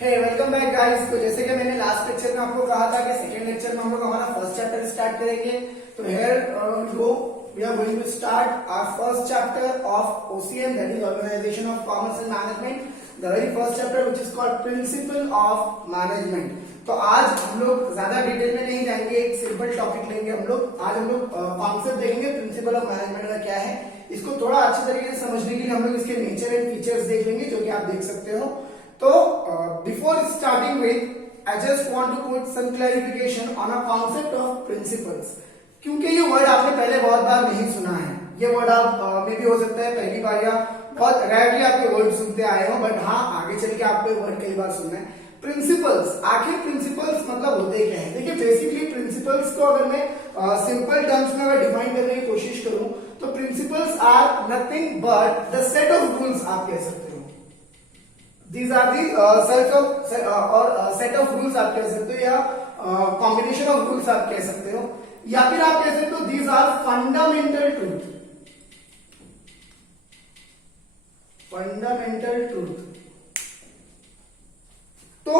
हे welcome back guys. तो जैसे कि मैंने लास्ट लेक्चर में आपको कहा था कि सेकेंड लेक्चर में हम लोग हमारा फर्स्ट चैप्टर स्टार्ट करेंगे। तो here we are going to start our first chapter of OCM, that is organisation of commerce and management, the very first chapter which is called principle of management. तो आज हम लोग ज्यादा detail में नहीं जाएंगे, एक सिंपल टॉपिक लेंगे हम लोग। आज हम लोग कॉन्सेप्ट देखेंगे प्रिंसिपल ऑफ मैनेजमेंट का क्या है, इसको थोड़ा अच्छे तरीके से समझने के लिए हम लोग इसके नेचर एंड फीचर्स देख लेंगे, जो कि आप देख सकते हो। तो before starting with I just want to put some clarification on a concept of principles, क्योंकि ये वर्ड आपने पहले बहुत बार नहीं सुना है। ये वर्ड आप मे भी हो सकता है पहली बार या बहुत रेयरली आपके वर्ड सुनते आए हो, बट हाँ आगे चल के आपको ये वर्ड कई बार सुनना है। प्रिंसिपल्स, आखिर प्रिंसिपल्स मतलब होते क्या है? देखिए बेसिकली प्रिंसिपल्स को अगर मैं सिंपल टर्म्स में अगर डिफाइन करने की कोशिश करूं तो principles are nothing but the set of rules, आप कह सकते हो। These are the set of rules आप कह सकते हो, या कॉम्बिनेशन ऑफ रूल्स आप कह सकते हो, या फिर आप कह सकते हो these are fundamental truth, fundamental truth। तो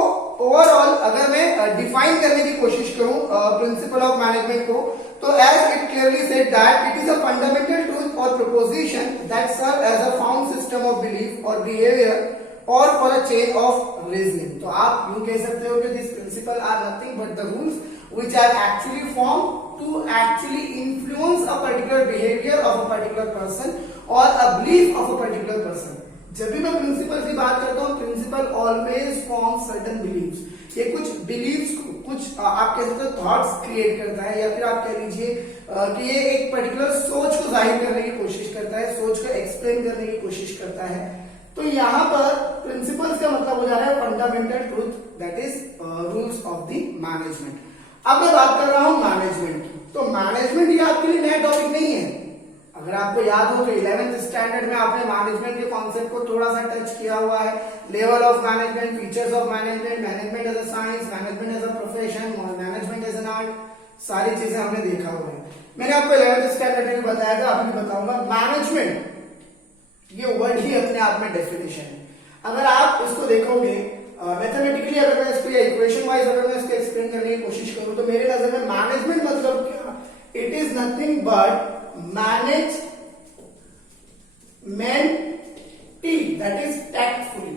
ओवरऑल अगर मैं डिफाइन करने की कोशिश करूं प्रिंसिपल ऑफ मैनेजमेंट को, तो as it clearly said that it is a fundamental truth और proposition that serve as a found system of belief और बिहेवियर और for a chain of reasoning. तो आप यूं कह सकते हो कि this principle are nothing but the rules which are actually form to actually influence a particular behaviour of a particular person और a belief of a particular person. जब भी मैं प्रिंसिपल की बात करता हूं, principle always form certain beliefs. ये कुछ बिलीव्स, कुछ आप कह सकते हो थॉट्स क्रिएट करता है, या फिर आप कह लीजिए कि ये एक पर्टिकुलर सोच को जाहिर करने की कोशिश करता है, सोच को एक्सप्लेन करने की कोशिश करता है। तो यहां पर प्रिंसिपल्स का मतलब हो जा रहा है fundamental truth, that is rules of the management. अब मैं बात कर रहा हूं मैनेजमेंट की। तो मैनेजमेंट ये आपके लिए नया टॉपिक नहीं है। अगर आपको याद हो तो 11th स्टैंडर्ड में आपने मैनेजमेंट के कॉन्सेप्ट को थोड़ा सा टच किया हुआ है। Level of management, features of management, management as a science, management as a profession, management as an art, सारी चीजें हमने देखा हुआ है। मैंने आपको 11th स्टैंडर्ड में बताया था, अभी भी बताऊंगा। मैनेजमेंट ये वर्ड ही अपने आप में डेफिनेशन है। अगर आप इसको देखोगे मैथमेटिकली, अगर मैं इसको इक्वेशन वाइज अगर मैं इसको एक्सप्लेन करने की कोशिश करूं, तो मेरे नजर में मैनेजमेंट मतलब क्या? It is nothing but management, that is tactfully.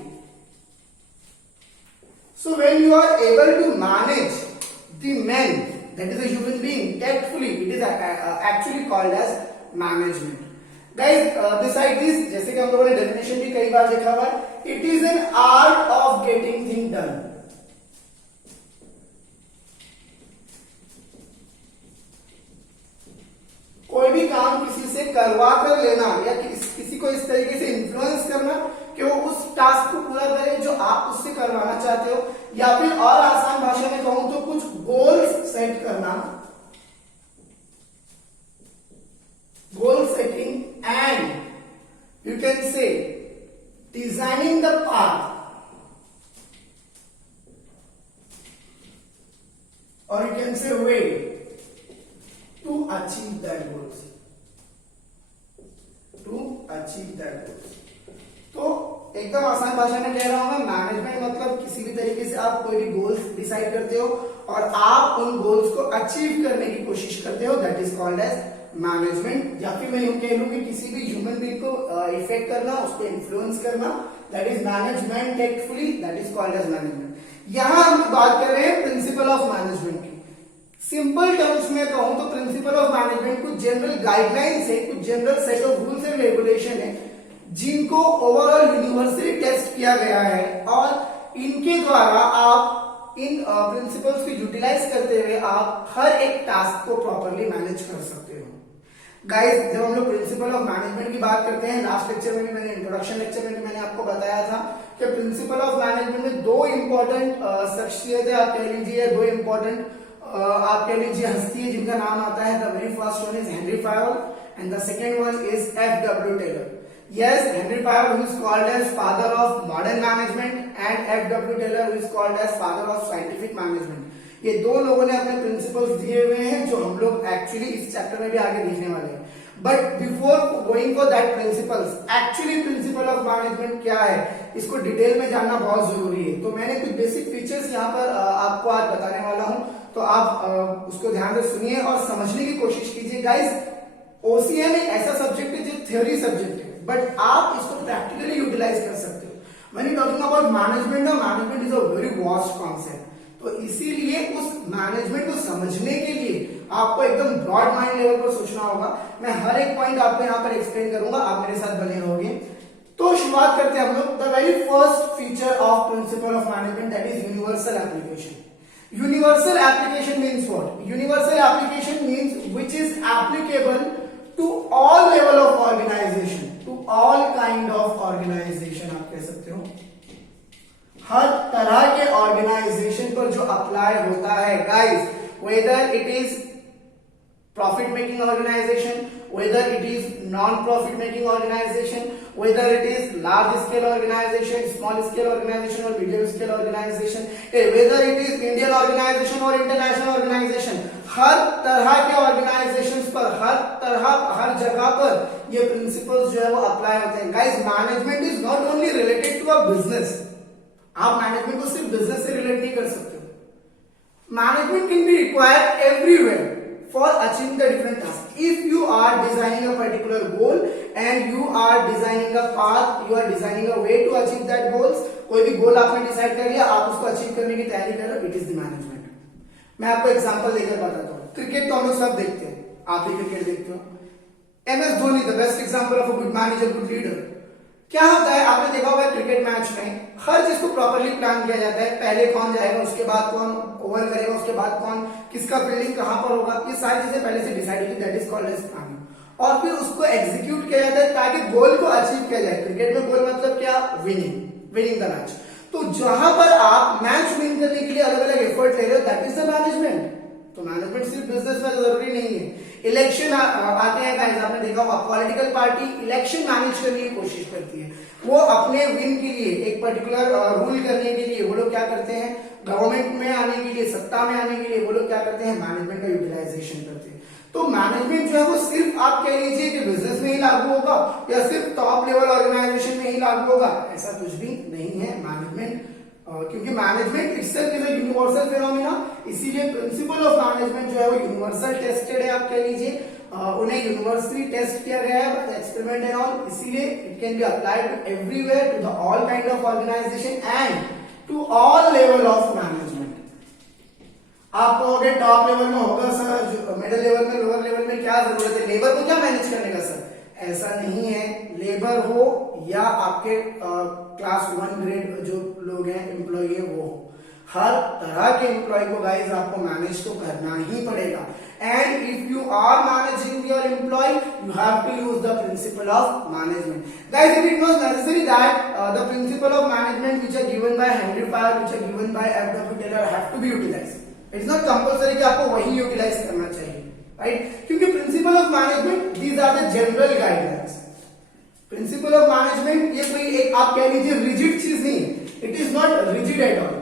So when you are able to manage the man, that is a human being, tactfully, it is actually called as management. Guys, besides this, जैसे कि हम लोगों ने definition भी कई बार देखा हुआ है, it is an art of getting things done. कोई भी काम किसी से करवा कर लेना, या किसी को इस तरीके से इन्फ्लुएंस करना कि वो उस टास्क को पूरा करे जो आप उससे करवाना चाहते हो, या फिर और आसान भाषा में कहूं तो कुछ गोल्स सेट करना, goal setting, and you can say designing the path, और you can say way to achieve that goals, to achieve that goals। तो एकदम आसान भाषा में कह रहा हूं मैं, मैनेजमेंट मतलब किसी भी तरीके से आप कोई भी गोल्स डिसाइड करते हो और आप उन गोल्स को अचीव करने की कोशिश करते हो, that is called as management. या फिर मैं यूं कह लूं कि किसी भी ह्यूमन बीइंग को इफेक्ट करना, उसको इन्फ्लुएंस करना, that is management tactfully, that is called as management. यहां हम बात कर रहे हैं प्रिंसिपल ऑफ मैनेजमेंट की। सिंपल टर्म्स में कहूं तो प्रिंसिपल ऑफ मैनेजमेंट कुछ जनरल गाइडलाइंस है, कुछ general set of rules and regulation है, जिनको ओवरऑल यूनिवर्सली टेस्ट किया गया है, और इनके द्वारा आप इन प्रिंसिपल्स को यूटिलाइज करते हुए आप हर एक टास्क को प्रॉपरली मैनेज कर सकते हो। गाइस, जब हम लोग प्रिंसिपल ऑफ मैनेजमेंट की बात करते हैं, लास्ट लेक्चर में भी मैंने इंट्रोडक्शन लेक्चर में भी मैंने आपको बताया था कि प्रिंसिपल ऑफ मैनेजमेंट में दो इंपॉर्टेंट शख्सियतें आप कह लीजिए, दो इंपॉर्टेंट आप कह लीजिए हस्ती है, जिनका नाम आता है, the very first one is Henry Fayol and the second one is F.W. Taylor. Yes, Henry Fayol, who is called as father of modern management, and F.W. Taylor, who is called as father of scientific management। ये दो लोगों ने अपने principles दिए हुए हैं, जो हम लोग एक्चुअली इस चैप्टर में भी आगे देखने वाले हैं। But before going for that principles, actually principal of management क्या है, इसको डिटेल में जानना बहुत जरूरी है। तो मैंने कुछ बेसिक फीचर्स यहाँ पर आपको आज बताने वाला हूं, तो आप उसको ध्यान से सुनिए और समझने की कोशिश कीजिए। गाइस, ओसीएम एक ऐसा सब्जेक्ट है जो थ्योरी सब्जेक्ट है, बट आप इसको प्रैक्टिकली यूटिलाइज कर सकते हो। When you talking about management, ना management is a very vast concept. तो इसीलिए उस मैनेजमेंट को समझने के लिए आपको एकदम ब्रॉड माइंड लेवल पर सोचना होगा। मैं हर एक पॉइंट आपको यहाँ पर एक्सप्लेन करूंगा, आप मेरे साथ बने रहोगे। तो शुरुआत करते हैं हम लोग। The very first feature of principle of management, that is universal application. Universal application means what? Universal application means which is applicable to all level of organisation, to all kind of organisation आप कह सकते हो। हर तरह के organisation पर जो apply होता है guys, whether it is profit making organisation, whether it is non-profit making organization, whether it is large scale organization, small scale organization or medium scale organization, whether it is Indian organization or international organization, हर तरह के organisations पर, हर जगह पर ये principles जो है वो apply होते हैं। Guys, management is not only related to a business. आप मैनेजमेंट को सिर्फ बिजनेस से रिलेट नहीं कर सकते हो। Management can be required everywhere for achieving the different tasks. If you are designing a particular goal and you are designing a path, you are designing a way to achieve that goals, कोई भी गोल आपने decide कर लिया, आप उसको achieve करने की तैयारी कर रहे हो, इट इज द मैनेजमेंट। मैं आपको एग्जांपल देकर बताता हूँ। क्रिकेट तो हम लोग सब देखते हैं, आप भी क्रिकेट देखते हो। MS Dhoni the best example of a good manager, good leader. क्या होता है, आपने देखा होगा क्रिकेट मैच में हर चीज को प्रॉपर्ली प्लान किया जाता है। पहले कौन जाएगा, उसके बाद कौन ओवर करेगा, उसके बाद कौन, किसका फील्डिंग कहां पर होगा, ये सारी चीजें पहले से डिसाइड होती है। That is called as planning. और फिर उसको एग्जीक्यूट किया जाता है ताकि गोल को अचीव किया जाए। क्रिकेट में गोल मतलब क्या? Winning the match. तो जहां पर आप मैच विन करने के लिए अलग अलग एफर्ट ले रहे हो, दैट इज द मैनेजमेंट। तो मैनेजमेंट सिर्फ बिजनेस में जरूरी नहीं है। इलेक्शन आते हैं गाइस, आपने देखा होगा पॉलिटिकल पार्टी इलेक्शन मैनेज करने की कोशिश करती है। वो अपने विन के लिए, एक पर्टिकुलर रूल करने के लिए वो लोग क्या करते हैं, गवर्नमेंट में आने के लिए, सत्ता में आने के लिए वो लोग क्या करते हैं, मैनेजमेंट का यूटिलाइजेशन करते हैं। तो मैनेजमेंट जो है वो सिर्फ आप कह लीजिए कि बिजनेस में ही लागू होगा या सिर्फ टॉप लेवल ऑर्गेनाइजेशन में ही लागू होगा, ऐसा कुछ भी नहीं है। मैनेजमेंट क्योंकि management itself is a universal phenomena, इसीलिए प्रिंसिपल ऑफ मैनेजमेंट जो है वो यूनिवर्सल टेस्टेड है, आप कह लीजिए। उन्हें यूनिवर्सली टेस्ट किया गया है, एक्सपेरिमेंट एंड ऑल, इसीलिए it can be applied to everywhere, to the all kind of organisation and to all level of management. आप कहोगे टॉप लेवल में होगा सर, मिडिल लेवल में, लोअर लेवल में क्या जरूरत है, लेबर को क्या मैनेज करने का सर? ऐसा नहीं है। लेबर हो या आपके क्लास 1 ग्रेड जो लोग हैं, एम्प्लॉय है, वो हर तरह के एम्प्लॉय को गाइस आपको मैनेज तो करना ही पड़ेगा। And if you are managing your employ, you have to use the principle of management. Guys, it is not necessary that the principle of management which are given by Henry Fayol, which are given by F W. Taylor have to be utilised. It is not compulsory कि आपको वही utilise करना चाहिए, right? क्योंकि principle of management, these are the general guidelines. Principle of management ये कोई एक आप कह लीजिए रिजिड चीज नहीं है। It is not rigid at all,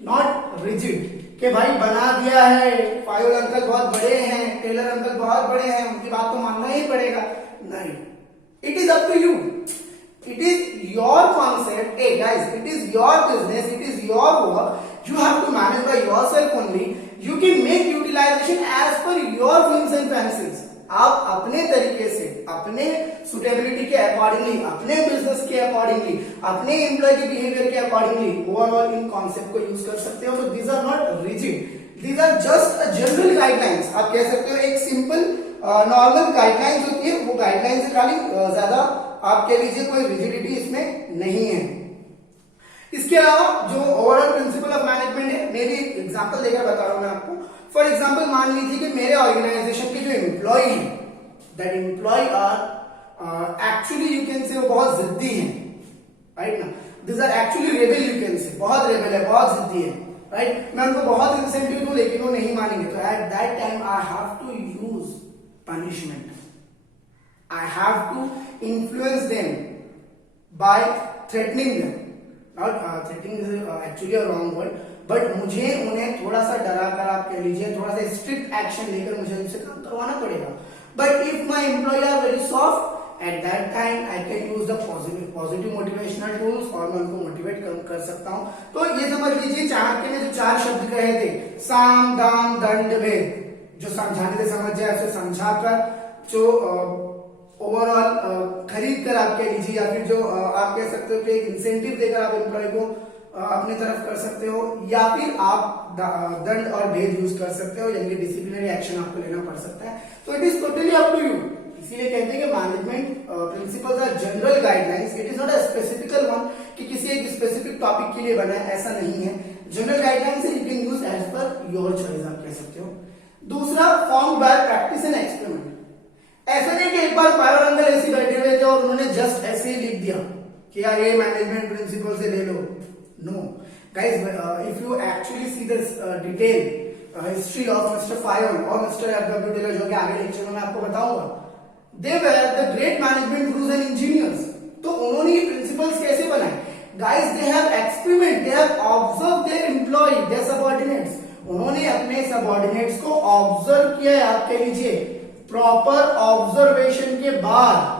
not rigid कि भाई बना दिया है, फायोल अंकल बहुत बड़े हैं, टेलर अंकल बहुत बड़े हैं, उनकी बात तो मानना ही पड़ेगा। नहीं, it is up to you, it is your concept. ए guys, it is your business, it is your work, you have to manage by yourself only. You can make utilization as per your whims and fancies. आप अपने तरीके से, अपने suitability के accordingly, अपने business के accordingly, अपने एम्प्लॉय के बिहेवियर के अकॉर्डिंगली ओवरऑल इन कॉन्सेप्ट को यूज कर सकते हो। तो these are not rigid, these are just a general guidelines. आप कह सकते हो एक सिंपल नॉर्मल गाइडलाइंस होती है, वो गाइडलाइंस से खाली ज्यादा आप कह लीजिए कोई रिजिडिटी इसमें नहीं है। इसके अलावा जो ओवरऑल प्रिंसिपल ऑफ मैनेजमेंट है, मैं भी एग्जांपल देकर बता रहा हूं मैं आपको। फॉर एग्जांपल मान लीजिए कि मेरे ऑर्गेनाइजेशन के जो एम्प्लॉय हैं, that employ are actually you can say वो बहुत जिद्दी हैं, राइट ना? This are actually rebel, you can say बहुत रेबल है, बहुत जिद्दी है, राइट? मैं उनको बहुत इंसेंटिव दूं लेकिन वो नहीं मानेंगे, तो at that time I have to use punishment. I have to influence them by threatening them. Not threatening is actually a wrong word, but मुझे उन्हें थोड़ा सा डरा कर आप कह लीजिए, थोड़ा सा स्ट्रिक्ट एक्शन लेकर मुझे उनसे काम करवाना पड़ेगा। But if my employ are very soft, at that time I can use the positive motivational tools और मैं उनको मोटिवेट कर सकता हूं। तो ये समझ लीजिए चाणक्य ने जो 4 शब्द कहे थे, साम दाम दंड भेद, जो समझाने से समझ जाए उसे समझाकर, जो ओवरऑल खरीद कर आप कह लीजिए, या फिर जो आप कह सकते हो कि एक इंसेंटिव देकर आप एम्प्लॉय को अपनी तरफ कर सकते हो, या फिर आप दंड और भेद यूज कर सकते हो, यानी कि डिसिप्लिनरी एक्शन आपको लेना पड़ सकता है। तो it is totally up to you. इसीलिए कहते हैं कि management principles are general guidelines, it is not a specifical one कि किसी एक स्पेसिफिक टॉपिक के लिए बना है, ऐसा नहीं है। General guidelines you can use as per your choice, आप कह सकते हो। दूसरा, form by practice and experiment. ऐसा नहीं कि एक बार पायर और अंकल ऐसे बैठे हुए थे और उन्होंने जस्ट ऐसे ही लिख दिया कि यार ये मैनेजमेंट प्रिंसिपल से ले लो। No guys, if you actually see this detail history of mister Fayol और मिस्टर एफ.डब्ल्यू. टेलर, जो कि आगे लेक्चर में मैं आपको बताऊंगा, they were the great management gurus and engineers. तो उन्होंने ये प्रिंसिपल्स कैसे बनाए? Guys, they have experiment, they have observe their employ, their subordinates. उन्होंने अपने सबऑर्डिनेट्स को ऑब्जर्व किया है, आप कह लीजिए प्रॉपर ऑब्जर्वेशन के बाद।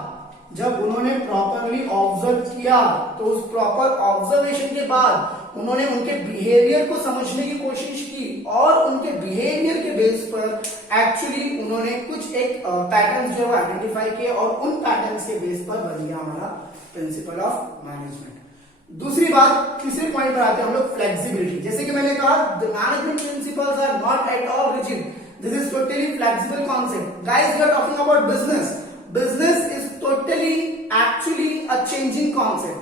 जब उन्होंने प्रॉपरली ऑब्जर्व किया तो उस प्रॉपर ऑब्जर्वेशन के बाद उन्होंने उनके बिहेवियर को समझने की कोशिश की और उनके बिहेवियर के बेस पर एक्चुअली उन्होंने कुछ एक पैटर्न्स जो है आइडेंटिफाई किए और उन पैटर्न्स के बेस पर बन गया हमारा प्रिंसिपल ऑफ मैनेजमेंट। दूसरी बात, तीसरे पॉइंट पर आते हैं हम लोग, फ्लेक्सिबिलिटी। जैसे कि मैंने कहा, the management principles are not at all rigid, this is totally flexible concept. Guys, we are talking about business. Business is totally actually a changing concept.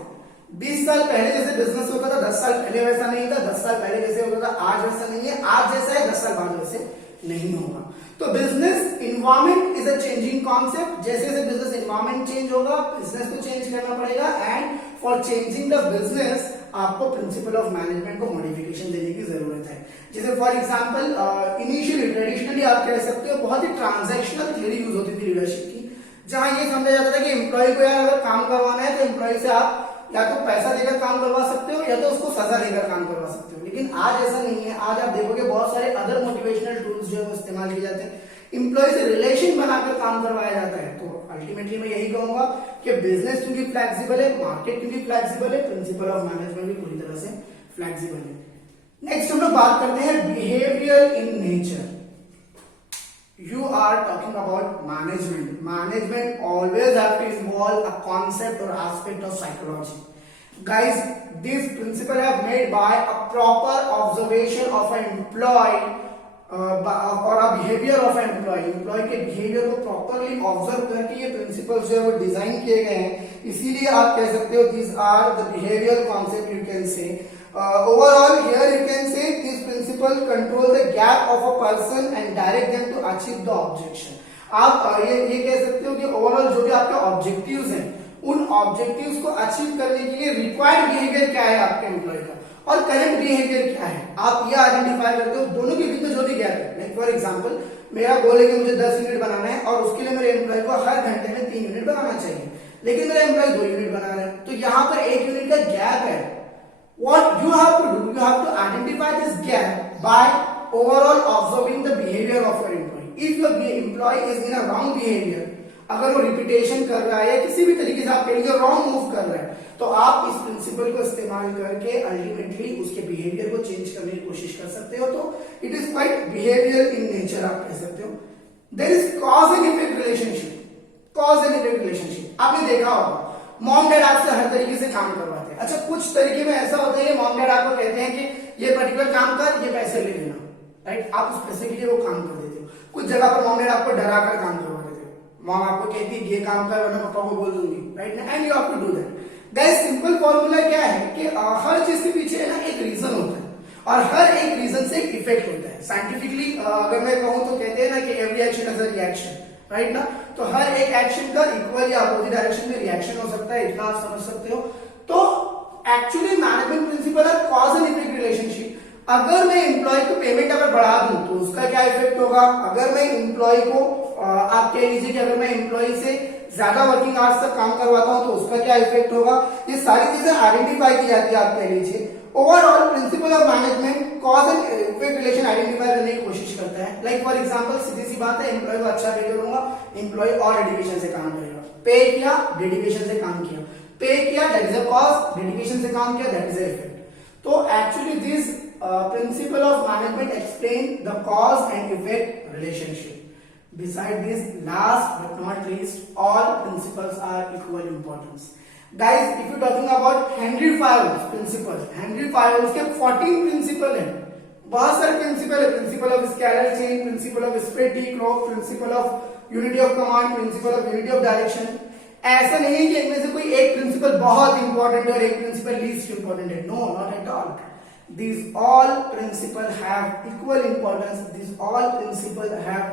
20 साल पहले जैसे बिजनेस होता था, 10 साल पहले वैसा नहीं था, 10 साल पहले जैसे होता था आज वैसा नहीं है, आज जैसा है 10 साल बाद वैसे नहीं होगा। तो business environment is a changing concept. जैसे जैसे बिजनेस इन्वायरमेंट चेंज होगा, बिजनेस को चेंज करना पड़ेगा, and for changing the business आपको प्रिंसिपल ऑफ मैनेजमेंट को मॉडिफिकेशन देने की जरूरत है। जैसे फॉर एग्जांपल, इनिशियली ट्रेडिशनली आप कह सकते हो बहुत ही ट्रांजैक्शनल थ्योरी यूज होती थी लीडरशिप की, जहां ये समझा जाता था कि एम्प्लॉय को यार अगर काम करवाना है तो एम्प्लॉय से आप या तो पैसा देकर काम करवा सकते हो या तो उसको सजा देकर काम करवा सकते हो। लेकिन आज ऐसा नहीं है। आज आप देखोगे बहुत सारे अदर मोटिवेशनल टूल्स जो है इस्तेमाल किए जाते हैं, एम्प्लॉय से रिलेशन बनाकर काम करवाया जाता है। तो अल्टीमेटली मैं यही कहूंगा कि बिजनेस क्योंकि फ्लेक्सिबल है, मार्केट क्योंकि फ्लेक्सिबल है, प्रिंसिपल ऑफ मैनेजमेंट भी पूरी तरह से फ्लेक्सिबल है। नेक्स्ट हम लोग बात करते हैं behaviour in nature. You are talking about management. Management always have to involve a concept or aspect of psychology. Guys, this principle have made by a proper observation of an employee और a behavior of an employee. Employee के behavior को properly observe करके ये principles जो है वो design किए गए हैं। इसीलिए आप कह सकते हो these are the behavioral concept you can say. Overall, here you can say this principle control the gap of a person and direct them to achieve the objection. आप ये कह सकते हो कि ओवरऑल जो भी आपके ऑब्जेक्टिव्स हैं, उन ऑब्जेक्टिव्स को अचीव करने के लिए रिक्वायर्ड बिहेवियर क्या है आपके एम्प्लॉय का और करंट बिहेवियर क्या है, आप ये आइडेंटिफाई करते हो। दोनों के बीच में जो भी गैप है, लाइक फॉर एग्जांपल मेरा गोल है कि मुझे 10 यूनिट बनाना है और उसके लिए मेरे एम्प्लॉय को हर घंटे में 3 यूनिट बनाना चाहिए, लेकिन मेरा एम्प्लॉय 2 यूनिट बना रहा है, तो यहाँ पर 1 यूनिट का गैप है। What you have to do, you have to identify this gap by overall observing the behavior of your employee. If your employee is in a wrong behavior, अगर वो रिपीटेशन कर रहा है या किसी भी तरीके से आप कहेंगे रॉन्ग मूव कर रहा है, तो आप इस प्रिंसिपल को इस्तेमाल करके अल्टीमेटली उसके बिहेवियर को चेंज करने की कोशिश कर सकते हो। तो it is quite behaviour in nature, आप कह सकते हो। There is cause and effect relationship. Cause and effect relationship आपने देखा होगा, मॉम डैड आपसे हर तरीके से काम करवाते हैं। अच्छा, कुछ तरीके में ऐसा होता है कि मॉम डैड आपको कहते हैं कि ये पर्टिकुलर काम कर, ये पैसे ले लेना, राइट, आप उस पैसे के लिए वो काम कर देते हो। कुछ जगह पर मॉम डैड आपको डरा कर काम करवा देते हो, मॉम आपको कहती है ये काम कर वरना पापा को बोल दूंगी, right, and you have to do that. Guys, simple formula क्या है कि हर चीज के पीछे ना एक रीजन होता है और हर एक रीजन से एक इफेक्ट होता है। साइंटिफिकली अगर मैं कहूं तो कहते हैं ना कि every action has a reaction, right ना, तो हर एक एक्शन का इक्वल या अपोजिट डायरेक्शन में रिएक्शन हो सकता है, इतना आप समझ सकते हो। तो एक्चुअली मैनेजमेंट प्रिंसिपल है कॉज एंड इफेक्ट रिलेशनशिप। अगर मैं एम्प्लॉय को पेमेंट अगर बढ़ा दूं तो उसका क्या इफेक्ट होगा, अगर मैं एम्प्लॉय को आप कह लीजिए कि अगर मैं एम्प्लॉय से ज्यादा वर्किंग आवर्स तक काम करवाता हूं तो उसका क्या इफेक्ट होगा, ये सारी चीजें आइडेंटिफाई की जाती है। आप कह लीजिए overall principal of management cause and effect relation identify करने की कोशिश करता है। लाइक फॉर एग्जांपल सीधी सी बात है, एम्प्लॉय को अच्छा पे करूंगा, एम्प्लॉय और डेडिकेशन से काम करेगा। पे किया, डेडिकेशन से काम किया, पे किया that is a cause, dedication से काम किया दैट इज अ इफेक्ट। तो actually this principle of management explain the cause and effect relationship. Beside this, last but not least, all principles are equal importance. Guys, if you're talking about Henry Fayol's principles, Henry Fayol's के 14 principal हैं, बहुत सारे principle है। Principle of scalar chain, principle of esprit de corps, principle of unity of command, principle of unity of direction. ऐसा नहीं है कि इनमें से कोई एक प्रिंसिपल बहुत इंपॉर्टेंट है और एक प्रिंसिपल लीस्ट इंपॉर्टेंट है। No, not at all. These all principles have equal importance. These all principles have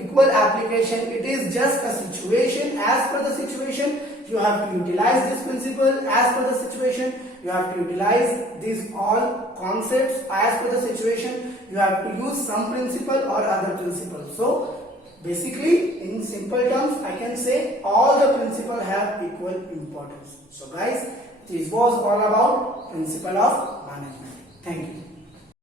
equal application. It is just a situation. As per the situation, you have to utilize this principle. As per the situation, you have to utilize these all concepts. As per the situation, you have to use some principle or other principle. So basically, in simple terms, I can say all the principles have equal importance. So guys, this was all about principle of management. Thank you.